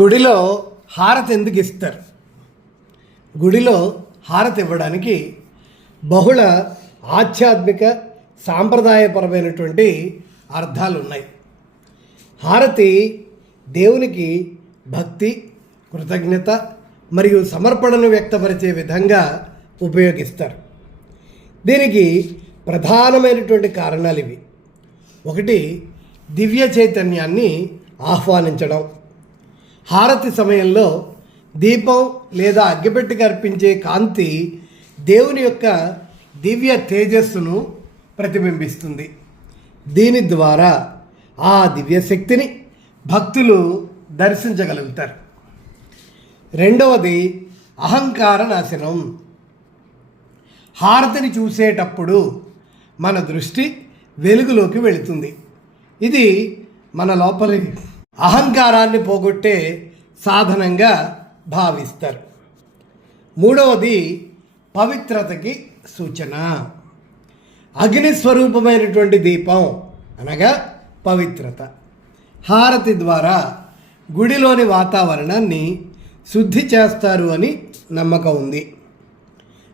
గుడిలో హారతి ఎందుకు ఇస్తారు? గుడిలో హారతి ఇవ్వడానికి బహుళ ఆధ్యాత్మిక సాంప్రదాయపరమైనటువంటి అర్థాలు ఉన్నాయి హారతి దేవునికి భక్తి కృతజ్ఞత మరియు సమర్పణను వ్యక్తపరిచే విధంగా ఉపయోగిస్తారు. దీనికి ప్రధానమైనటువంటి కారణాలు ఇవి. ఒకటి దివ్య చైతన్యాన్ని ఆహ్వానించడం. హారతి సమయంలో దీపం లేదా అగ్గిపెట్టుకు అర్పించే కాంతి దేవుని యొక్క దివ్య తేజస్సును ప్రతిబింబిస్తుంది. దీని ద్వారా ఆ దివ్య శక్తిని భక్తులు దర్శించగలుగుతారు. రెండవది అహంకార నాశనం. హారతిని చూసేటప్పుడు మన దృష్టి వెలుగులోకి వెళుతుంది. ఇది మన లోపలి అహంకారాన్ని పోగొట్టే సాధనంగా భావిస్తారు. మూడవది పవిత్రతకి సూచన. అగ్ని స్వరూపమైనటువంటి దీపం అనగా పవిత్రత. హారతి ద్వారా గుడిలోని వాతావరణాన్ని శుద్ధి చేస్తారు అని నమ్మకం ఉంది.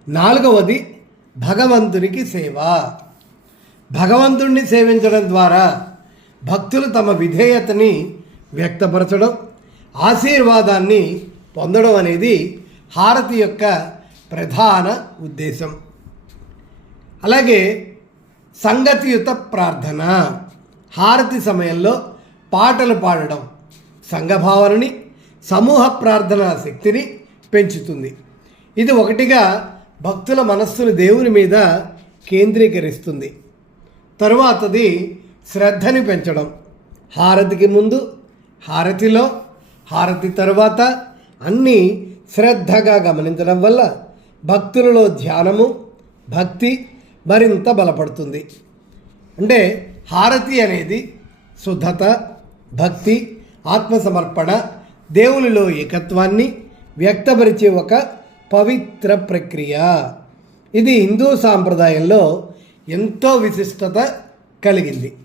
నాలుగవది భగవంతునికి సేవ. భగవంతుణ్ణి సేవించడం ద్వారా భక్తులు తమ విధేయతని వ్యక్తపరచడం ఆశీర్వాదాన్ని పొందడం అనేది హారతి యొక్క ప్రధాన ఉద్దేశం. అలాగే సంగతియుత ప్రార్థన. హారతి సమయంలో పాటలు పాడడం సంఘభావనని సమూహ ప్రార్థన శక్తిని పెంచుతుంది. ఇది ఒకటిగా భక్తుల మనస్సును దేవుని మీద కేంద్రీకరిస్తుంది. తరువాతది శ్రద్ధని పెంచడం. హారతికి ముందు హారతిలో హారతి తరువాత అన్నీ శ్రద్ధగా గమనించడం వల్ల భక్తులలో ధ్యానము భక్తి మరింత బలపడుతుంది. అంటే హారతి అనేది శుద్ధత భక్తి ఆత్మసమర్పణ దేవునిలో ఏకత్వాన్ని వ్యక్తపరిచే ఒక పవిత్ర ప్రక్రియ. ఇది హిందూ సాంప్రదాయంలో ఎంతో విశిష్టత కలిగింది.